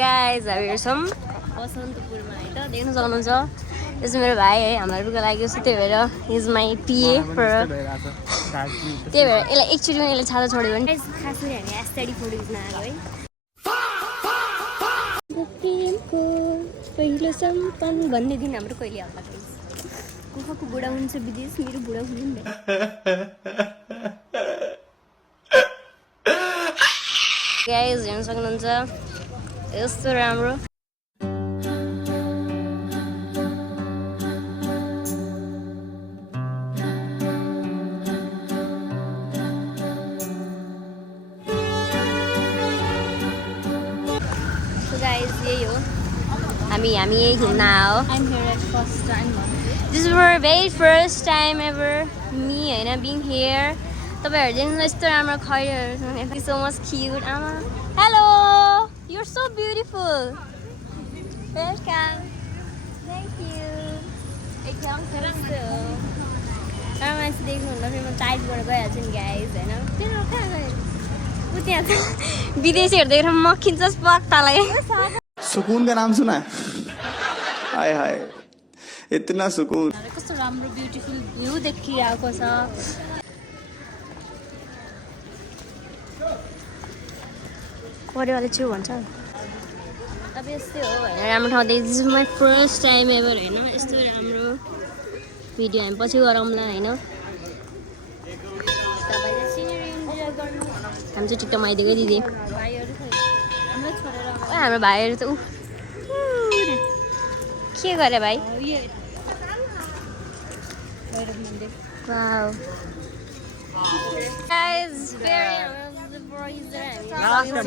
Guys हामीहरू छौँ बसन्तपुरमा है त देख्न सक्नुहुन्छ यो चाहिँ मेरो भाइ है हामीलाई रुगा लागेको छ त्यही भएर इज माई पिए त्यही भएर यसलाई एकचोटि यसले छाता छोड्यो भने खास गरी हामी एस्थेटिक फोटो खिच्न आएको है प्रेमको पहिलो सम्पन भन्ने दिन हाम्रो कहिले आउँदा कुखको बुढा हुन्छ विदेश मेरो बुढा हुनुहुन्न गाइज हेर्न सक्नुहुन्छ यस्तो राम्रो गाइज यही हो हामी यही घुम्न आयो this is for very first time ever me होइन बिङ हियर तपाईहरु देख्नु यस्तो राम्रो खैरहरू छ सो मच क्युट आमा hello you are so beautiful welcome thank you एकदम राम्रो मान्छे देख्नुहुन्न फेरि म टाइट गरेर गइहाल्छु नि गाइज होइन त्यो कहाँ गयो ऊ त्यहाँ विदेशीहरू देखेर म खिन्छस् पक्तालाई सुकून का नाम सुना हाय हाय इतना सुकून कस्तो राम्रो ब्युटिफुल भ्यू देखिरहेको छ परिवारले छु भन्छ अब यस्तै हो होइन राम्रो ठाउँ this is my first time ever होइन यस्तो राम्रो भिडियो हामी पछि गरौँला होइन हामी चाहिँ टिकटक आइदिएकै दिदी हाम्रो भाइहरू त के गरे भाइ वाउ गाइस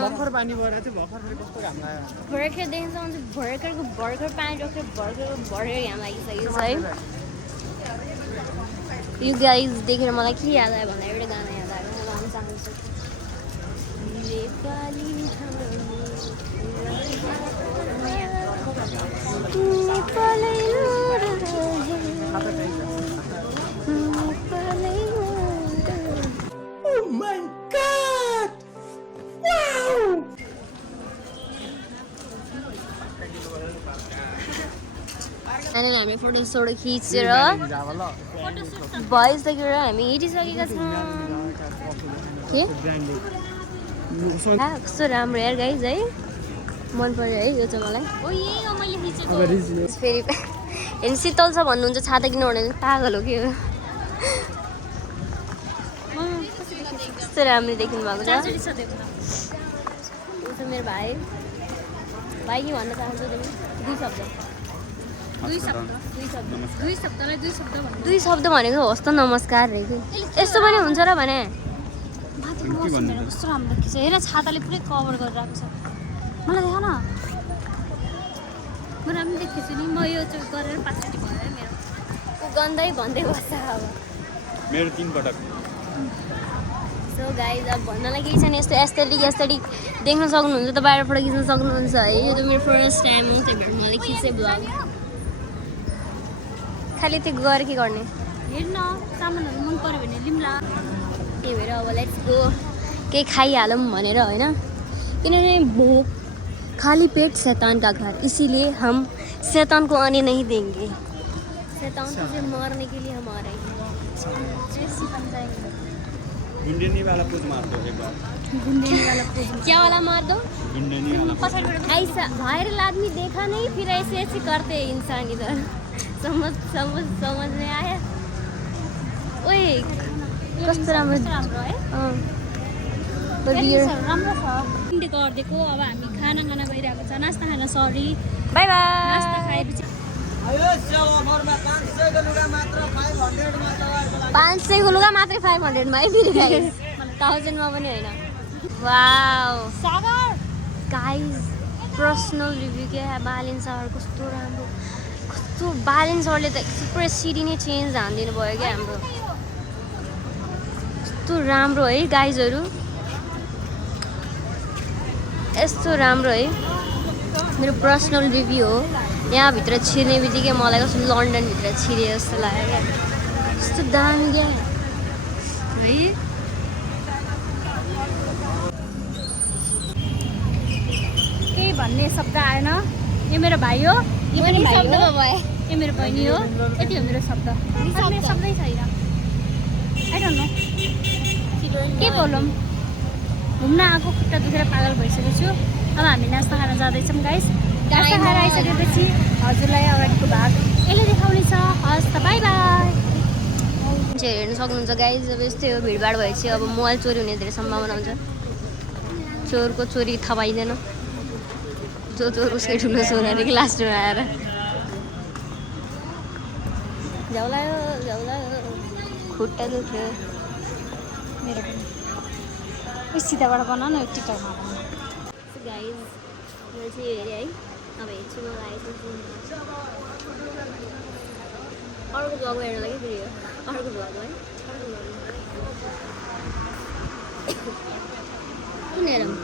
भर्खर पानी परेर चाहिँ भर्खर कस्तो घाम लाग्यो भर्खर देख्न सक्नुहुन्छ भर्खरको भर्खर पानी रोकेर भर्खरको भर्खर घाम लागिसकेको छ है यो गाइस देखेर मलाई के याद आयो भन्दा एउटा गाना याद आयो म गाउन चाहन्छु Oh my god! Wow! अनि हामी फोटोसोटो खिचेर भइसकेर हामी हिँडिसकेका छौँ के कस्तो राम्रो यार गाइज है मन पर्यो है यो चाहिँ मलाई फेरि हेर्नु शीतल छ भन्नुहुन्छ छाता किन भने पागल हो कि हो कस्तो राम्रो देखिनु भएको छ मेरो भाइ भाइ के भन्न चाहन्छु दुई शब्द भनेको होस् त नमस्कार रे यस्तो पनि हुन्छ र भने कस्तो राम्रो देखिन्छ हेर छाताले पुरै कभर गरिरहेको छ मलाई देख न म राम्रो देखेछु नि म यो चाहिँ गरेर 5 चोटि भयो मेरो ऊ गन्दै भन्दै बस्छ अब मेरो 3 पटक सो गाइज अब भन्नलाई केही छैन यस्तो एस्थेटिक देख्न सक्नुहुन्छ त बाहिरबाट खिच्न सक्नुहुन्छ है यो त मेरो फर्स्ट टाइम हो त्यही भएर मैले खिचेँ ब्लग खालि त्यो गएर के गर्ने हेर्न सामानहरू मन पर्यो भने लिम्ला त्यही भएर अब लेट्स गो केही खाइहालौँ भनेर होइन किनभने भोक खाली पेट शैतान का घर इसीलिए हम शैतान को आने नहीं देंगे शैतान को जो मारने के लिए हम आ रहे हैं गुंडनी वाला पोज मार दो एक बार क्या वाला मार दो ऐसा वायरल आदमी देखा नहीं फिर ऐसे ऐसे करते हैं इंसान इधर समझ में आया ओए कस्तो राम्रो है राम्रो छ गरिदिएको अब हामी खाना गइरहेको छ नास्ता खान सरी बाई बाई नास्ता खाएपछि 500 को लुगा मात्रै 500 मा है फेरि गाइस 1000 मा पनि हैन वाउ सागर गाइस पर्सनल रिभ्यू के बालिन सागर कस्तो राम्रो कस्तो बालिन सरले त पुरै सिडी नै चेन्ज हान्दिनु भयो क्या हाम्रो कस्तो राम्रो है गाइजहरु यस्तो राम्रो है मेरो पर्सनल रिभ्यू हो यहाँ भित्र छिर्ने बित्तिकै मलाई कस्तो लन्डन भित्र छिरे जस्तो लाग्यो क्या कस्तो दामी क्या है भन्ने शब्द आएन। यो मेरो भाइ हो, यो पनि भाइ हो, यो मेरो बहिनी हो। यति हो मेरो शब्द। मेरो शब्दै छैन। आई डोन्ट नो के बोलौँ। घुम्न आएको खुट्टा दुखेर पागल भइसकेको छु। अब हामी नास्ता खान जाँदैछौँ गाइस। नास्ता खाएर आइसकेपछि हजुरलाई अगाडिको भाग यसले देखाउने छ। हस् त बाई बाई। मान्छेहरू हेर्नु सक्नुहुन्छ गाइस। अब यस्तै हो, भिडभाड भएपछि अब मोबाइल चोरी हुने धेरै सम्भावना हुन्छ। चोरको चोरी थाहा पाइँदैन, जो चोर उसकै ठुलो चोर अरे कि लास्टमा आएर झ्याउलायो खुट्टा दुख्यो मेरो पनि उस सिधाबाट बना न टिकटकमा गाइस। मैले चाहिँ हेरेँ है, अब हेर्छु मलाई आइसक्छु। अर्को ब्लग हेर्न लागि फेरि अर्को ब्लग है, किन हेरौँ।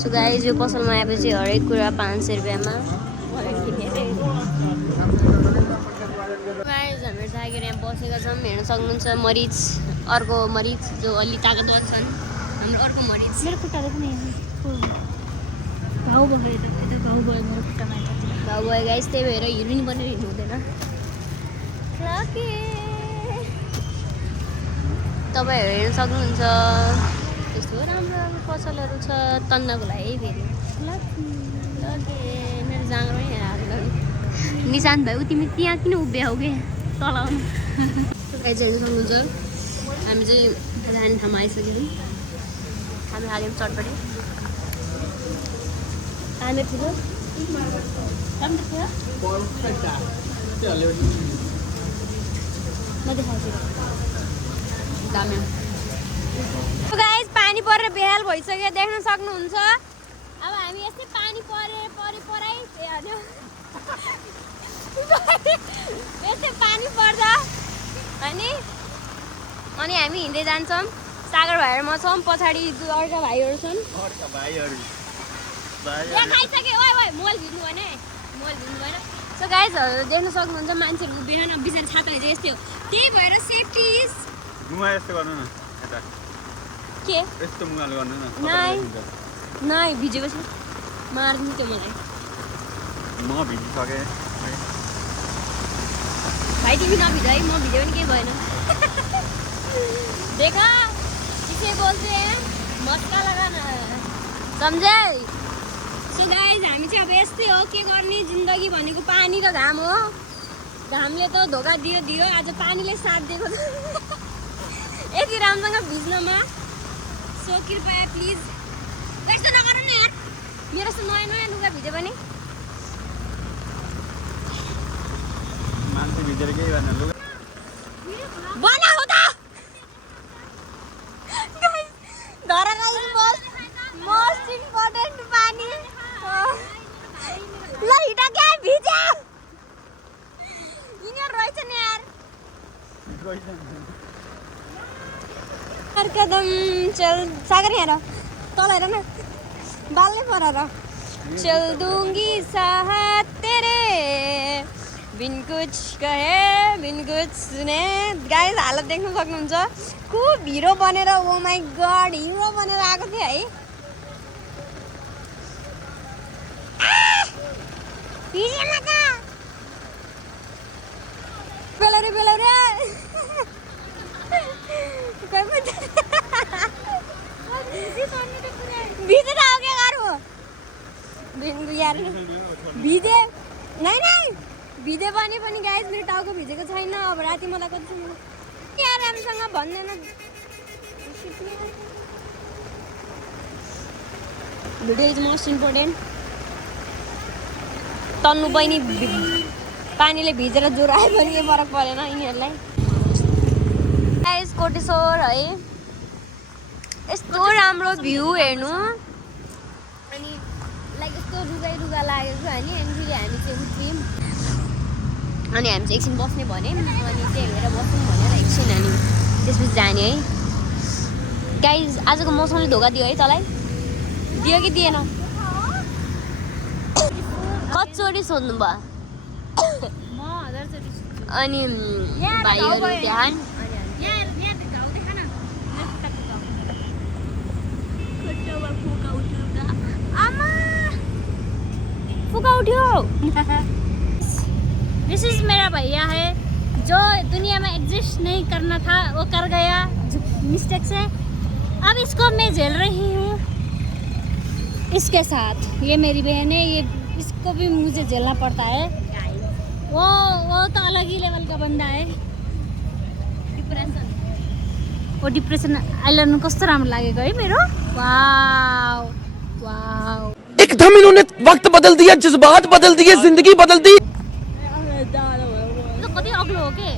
सो गाइस, यो पसलमा आएपछि हरेक कुरा 500 रुपियाँमा। गाइस, हामीहरू जागिर यहाँ बसेका छौँ, हेर्न सक्नुहुन्छ। मरिच, अर्को मरिच जो अलि ताकतवर छन्। हाम्रो अर्को मरिच। मेरो खुट्टा देख्नु घाउ भयो, यता घाउ भयो मेरो खुट्टामा। घाउ भयो गाइस, त्यही भएर हिरोइन बनेर हिँड्नु हुँदैन। तपाईँहरू हेर्न सक्नुहुन्छ, यस्तो राम्रो राम्रो पसलहरू छ तन्नको लागि फेरि। मेरो जाँगर पनि हेर। निशान्त भाइ, तिमी त्यहाँ किन उभियाऊ के तल आउनु। गाइस हेर्न सक्नुहुन्छ, हामी चाहिँ खाने ठाउँमा आइसक्यौँ। हामी हाल्यौँ चटपटे। हामी ठुलो गाइस, पानी परेर बेहाल भइसक्यो, देख्न सक्नुहुन्छ। अब हामी यस्तै पानी पराइ हाल्यो। यस्तै पानी पर्दा अनि हामी हिँड्दै जान्छौँ। सागर भाइहरू म छौँ, पछाडि अर्का भाइहरू छन्। खाइसक्यो। ओइ मोबाइल भिज्नु भएन। सो गाइजहरू देख्न सक्नुहुन्छ, मान्छेहरू उभिएन, बिचरा छाता चाहिँ यस्तै हो। त्यही भएर सेफ्टी इज यस्तो गर्नु न, के यस्तो मुगाले गर्नु न। नाइ भिजेपछि मारिदिनु त्यो मलाई। म भिजिसकेँ भाइ, तिमी नभिज है, म भिज्यो पनि केही भएन। देखा किसे बोल्थे हैं, मस्का लगाना सम्झे। सो गाइज, हामी चाहिँ अब यस्तै हो, के गर्ने। जिन्दगी भनेको पानी र घाम हो। घामले त धोका दियो, आज पानीले साथ दिएको छ यति राम्रोसँग भिज्नमा। सो कृपया प्लिज यस्तो नगर न यार। मेरो यस्तो नयाँ लुगा भिज्यो भने मान्छे भिजेर केही गर्न लुगा बना हो त। धराका मोस्ट इम्पोर्टेन्ट पानी ल हिँडा क्या भिज्यो। यिनीहरू रहेछ नि यार। कदम चल सागर हेर, तल हेर न, बाल्नै पर र। चल दूंगी साथ तेरे, बिन कुछ कहे बिन कुछ सुने। गाइस, हालत देख्न सक्नुहुन्छ, खुब हिरो बनेर, ओ माई गड, हिरो बनेर आएको थिएँ है। बेलौरे भिजेर आऊ क्या गाह्रो बिनको यार। भिजे नै भिजे पनि गाइस, मेरो टाउको भिजेको छैन। अब राति मलाई कति यार राम्रोसँग भन्दैन। Video is most important. Tannu बहिनी पानीले भिजेर ज्वरो आयो भने केही फरक परेन यिनीहरूलाई। गाइस, कोटेश्वर है, यस्तो राम्रो भ्यू हेर्नु। अनि लाइक यस्तो रुगा लागेको अनि फेरि हामी चाहिँ उठ्यौँ। अनि हामी चाहिँ एकछिन बस्ने भन्यौँ, अनि त्यही हेरेर बस्यौँ भनेर एकछिन, अनि त्यसपछि जाने है। गाइस, आजको मौसमले धोका दियो है तँलाई। दियो कि दिएन? कतिचोटि सोध्नु भयो? अनि भाइहरू ध्यान। कहाँ उठ्यो? दिस इज मेरा भैया है जो दुनिया में एग्जिस्ट नहीं करना था वो कर गया मिस्टेक से। अब इसको मैं झेल रही हूँ इसके साथ। ये मेरी बहन है, ये इसको भी मुझे झेलना पड़ता है। वो तो अलग ही लेवल का बंदा है। वो डिप्रेसन आइल्यान्ड कस्तो राम्रो लागेको है मेरो। वाव वाव, एकदम इन्होंने वक्त बदल दिया, जज्बात बदल दिए, जिंदगी बदल दी। तो कति अग्लो हो के